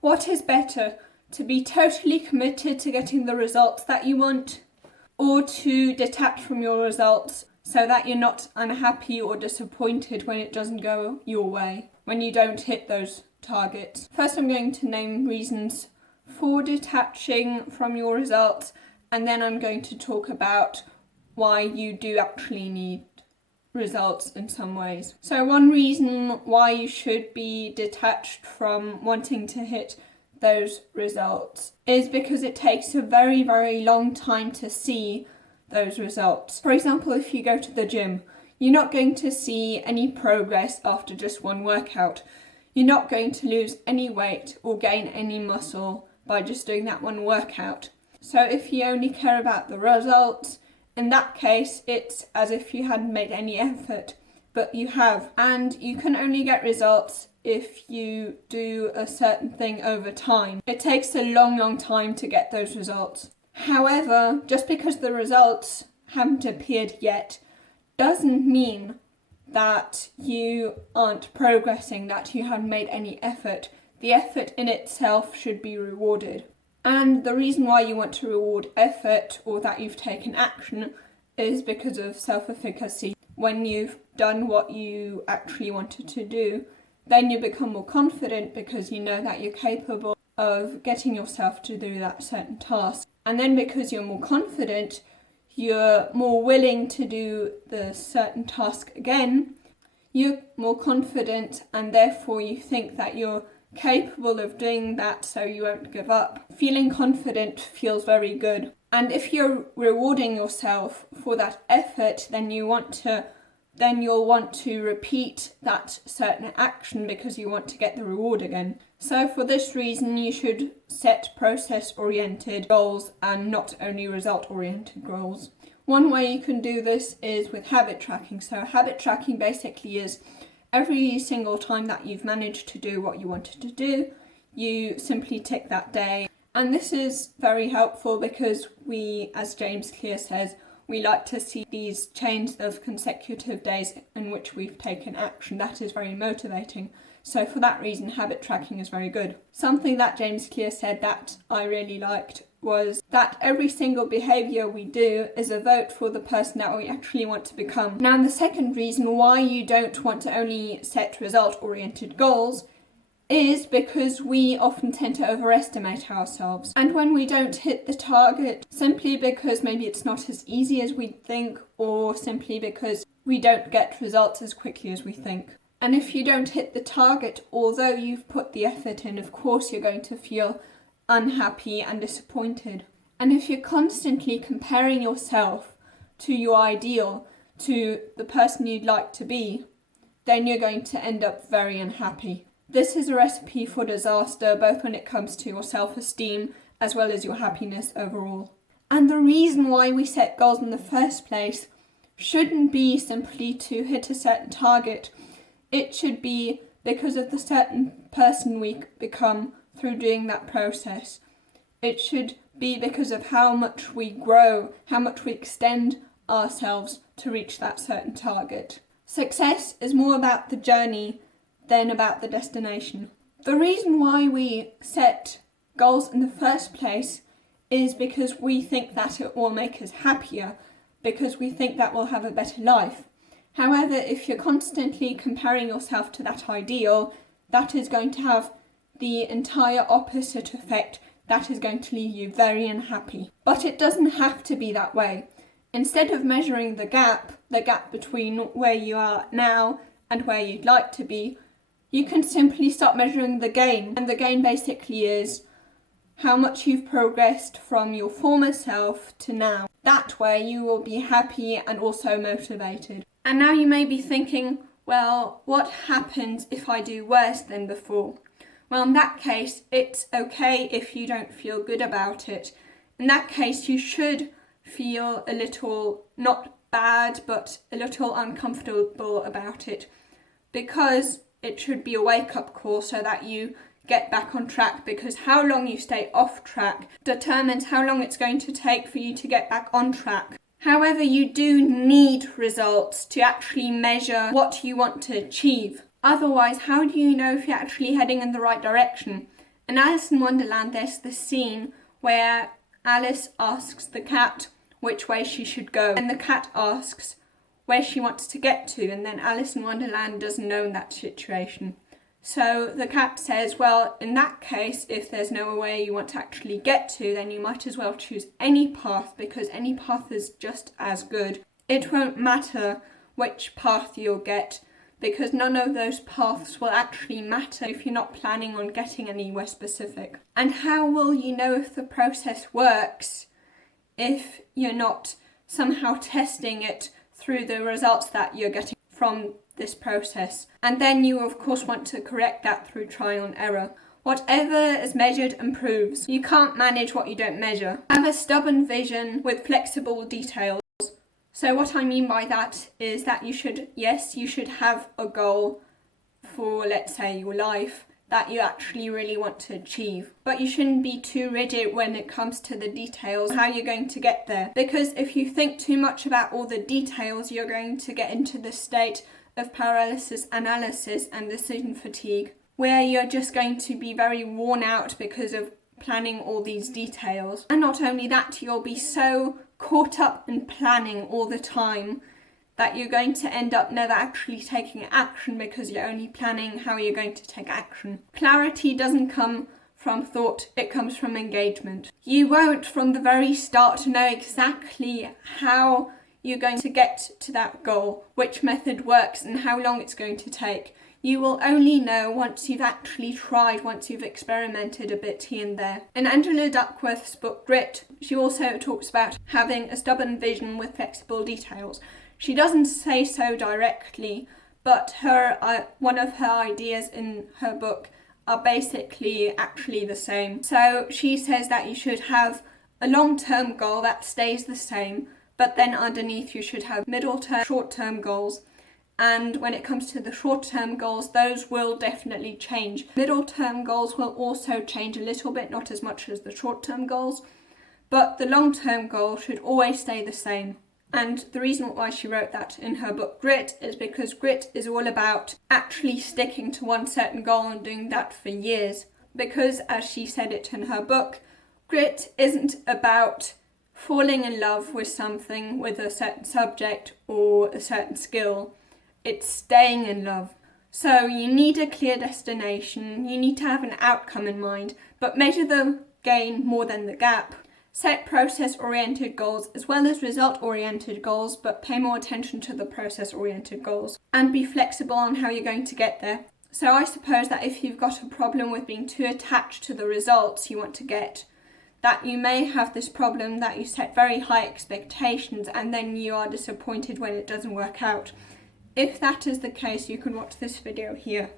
What is better, to be totally committed to getting the results that you want, or to detach from your results so that you're not unhappy or disappointed when it doesn't go your way, when you don't hit those targets? First, I'm going to name reasons for detaching from your results, and then I'm going to talk about why you do actually need results in some ways. So one reason why you should be detached from wanting to hit those results is because it takes a very, very long time to see those results. For example, if you go to the gym, you're not going to see any progress after just one workout. You're not going to lose any weight or gain any muscle by just doing that one workout. So if you only care about the results, in that case, it's as if you hadn't made any effort, but you have. And you can only get results if you do a certain thing over time. It takes a long, long time to get those results. However, just because the results haven't appeared yet doesn't mean that you aren't progressing, that you haven't made any effort. The effort in itself should be rewarded. And the reason why you want to reward effort, or that you've taken action, is because of self-efficacy. When you've done what you actually wanted to do, then you become more confident because you know that you're capable of getting yourself to do that certain task. And then because you're more confident, you're more willing to do the certain task again. You're more confident, and therefore you think that you're capable of doing that, so you won't give up. Feeling confident feels very good. And if you're rewarding yourself for that effort, then you'll want to repeat that certain action because you want to get the reward again. So for this reason, you should set process-oriented goals and not only result-oriented goals. One way you can do this is with habit tracking. So habit tracking basically is every single time that you've managed to do what you wanted to do, you simply tick that day. And this is very helpful because we, as James Clear says, we like to see these chains of consecutive days in which we've taken action. That is very motivating. So for that reason, habit tracking is very good. Something that James Clear said that I really liked was that every single behaviour we do is a vote for the person that we actually want to become. Now, the second reason why you don't want to only set result-oriented goals is because we often tend to overestimate ourselves. And when we don't hit the target, simply because maybe it's not as easy as we think, or simply because we don't get results as quickly as we think. And if you don't hit the target, although you've put the effort in, of course you're going to feel unhappy and disappointed. And if you're constantly comparing yourself to your ideal, to the person you'd like to be, then you're going to end up very unhappy. This is a recipe for disaster, both when it comes to your self-esteem as well as your happiness overall. And the reason why we set goals in the first place shouldn't be simply to hit a certain target. It should be because of the certain person we become through doing that process. It should be because of how much we grow, how much we extend ourselves to reach that certain target. Success is more about the journey than about the destination. The reason why we set goals in the first place is because we think that it will make us happier, because we think that we'll have a better life. However, if you're constantly comparing yourself to that ideal, that is going to have the entire opposite effect. That is going to leave you very unhappy. But it doesn't have to be that way. Instead of measuring the gap between where you are now and where you'd like to be, you can simply start measuring the gain. And the gain basically is how much you've progressed from your former self to now. That way you will be happy and also motivated. And now you may be thinking, well, what happens if I do worse than before? Well, in that case, it's okay if you don't feel good about it. In that case, you should feel a little, not bad, but a little uncomfortable about it, because it should be a wake-up call so that you get back on track, because how long you stay off track determines how long it's going to take for you to get back on track. However, you do need results to actually measure what you want to achieve. Otherwise, how do you know if you're actually heading in the right direction? In Alice in Wonderland, there's the scene where Alice asks the cat which way she should go, and the cat asks where she wants to get to, and then Alice in Wonderland doesn't know in that situation. So the cat says, well, in that case, if there's no way you want to actually get to, then you might as well choose any path, because any path is just as good. It won't matter which path you'll get, because none of those paths will actually matter if you're not planning on getting anywhere specific. And how will you know if the process works if you're not somehow testing it through the results that you're getting from this process? And then you of course want to correct that through trial and error. Whatever is measured improves. You can't manage what you don't measure. Have a stubborn vision with flexible details. So what I mean by that is that you should have a goal for, let's say, your life that you actually really want to achieve. But you shouldn't be too rigid when it comes to the details, how you're going to get there. Because if you think too much about all the details, you're going to get into the state of paralysis analysis and decision fatigue, where you're just going to be very worn out because of planning all these details. And not only that, you'll be so caught up in planning all the time that you're going to end up never actually taking action because you're only planning how you're going to take action. Clarity doesn't come from thought, it comes from engagement. You won't from the very start know exactly how you're going to get to that goal, which method works and how long it's going to take. You will only know once you've actually tried, once you've experimented a bit here and there. In Angela Duckworth's book Grit, she also talks about having a stubborn vision with flexible details. She doesn't say so directly, but one of her ideas in her book are basically actually the same. So she says that you should have a long-term goal that stays the same, but then underneath you should have middle-term, short-term goals. And when it comes to the short-term goals, those will definitely change. Middle-term goals will also change a little bit, not as much as the short-term goals, but the long-term goal should always stay the same. And the reason why she wrote that in her book Grit is because grit is all about actually sticking to one certain goal and doing that for years. Because, as she said it in her book, grit isn't about falling in love with something, with a certain subject or a certain skill. It's staying in love. So you need a clear destination, you need to have an outcome in mind, but measure the gain more than the gap. Set process-oriented goals as well as result-oriented goals, but pay more attention to the process-oriented goals. And be flexible on how you're going to get there. So I suppose that if you've got a problem with being too attached to the results you want to get, that you may have this problem that you set very high expectations and then you are disappointed when it doesn't work out. If that is the case, you can watch this video here.